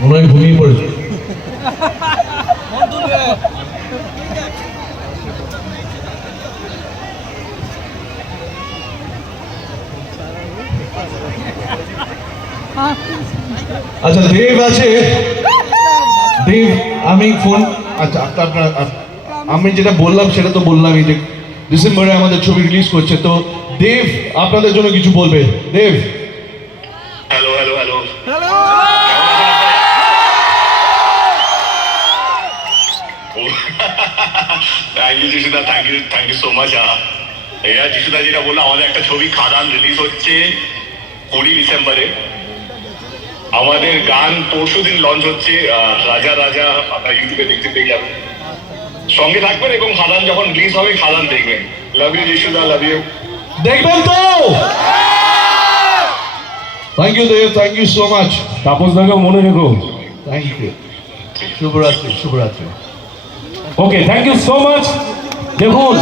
মনে হয় ঘুমিয়ে পড়েছে। আচ্ছা দেব আছে, দেব আমি ফোন, আচ্ছা আপনার আমি যেটা বললাম সেটা তো বললামই যে ডিসেম্বরে আমাদের ছবি রিলিজ করছে, তো দেব আপনাদের জন্য কিছু বলবে। Dev hello hello hello thank you যিশুদা, থ্যাংক ইউ সো মাচ। এরা যিশুদা যেটা বললো, আমাদের একটা ছবি খাদান রিলিজ হচ্ছে 20 ডিসেম্বরে। আমাদের গান পরশু দিন লঞ্চ হচ্ছে, রাজা রাজা, আপনার ইউটিউবে দেখতে পেয়ে যাবেন। সঙ্গে থাকবেন এবং খাদান যখন রিলিজ হবে খাদান দেখবেন। লাভ ইউ যিশুদা, লাভ ইউ। দেখবেন তো? Thank you Dev, thank you so much. Tapas দাকে মনে রেখো। থ্যাংক ইউ, শুভরাত্রি শুভরাত্রি। Okay, thank you so much. দেখুন